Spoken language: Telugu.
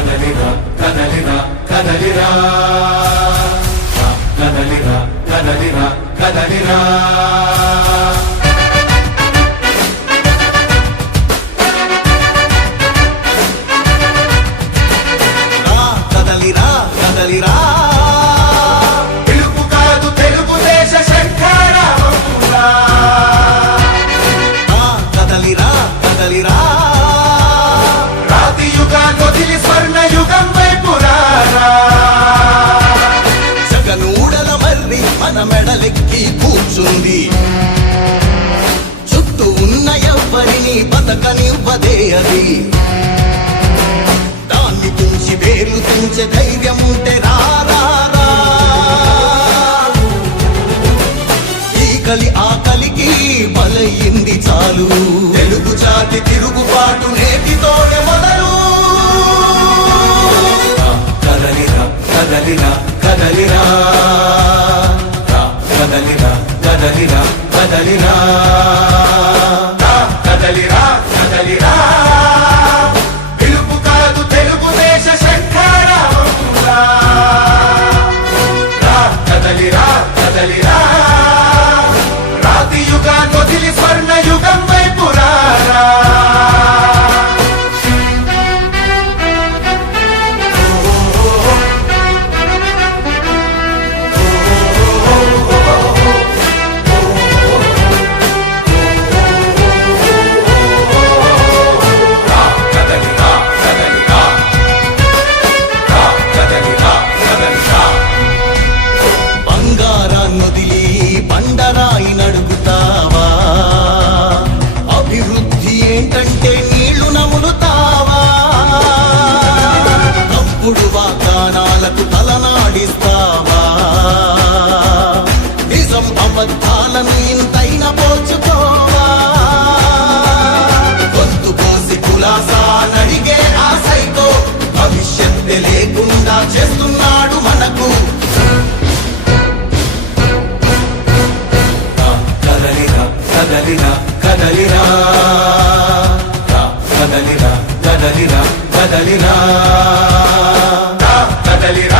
కదలిరా కదలిరా కదలిరా కదలిరా కదలిరా కదలిరా కదలిరా కదలిరా పిలుపు కాదు తెలుగుదేశ శంఖారావమురా కదలిరా కదలిరా రాతి యుగాన్ని వదిలి స్వర్ణ యుగం వైపు రారా జగనూడల మర్రి మన మెడలెక్కి కూర్చుంది చుట్టూ ఉన్న ఎవ్వరిని బతకనివ్వదే అది దాన్ని తుంచి వేర్లు తుంచే ధైర్యం ఉంటే రారా ఈ కలి ఆకలికి బలయింది చాలు తెలుగు జాతి తిరుగుబాటు నేటితోనే మొదలు కదలిరా కదలిరా కదలిరా కదలిరా కదలిరా కదలిరా కదలిరా కదలిరా పిలుపు కాదు తెలుగుదేశ శంఖారావమురా కదలిరా కదలిరా రాతి యుగాన్ని వదిలి స్వర్ణ యుగం వైపు రారా బంగారాన్నొదిలి బండరాయి నడుగుతావా అభివృద్ధి ఏంటంటే నీళ్లు నములుతావా తప్పుడు వాగ్దానాలకు తలనాడిస్తావా నిజం అబద్ధాలను ఇంతైన పోల్చుకోవా గొంతు కోసి కులాసా నడిగే ఆశైతో భవిష్యత్తు లేకుండా చేస్తున్నాడు మనకు కదలిరా కదలిరా కదలిరా కదలిరా కదలిరా కదలిరా కదలిరా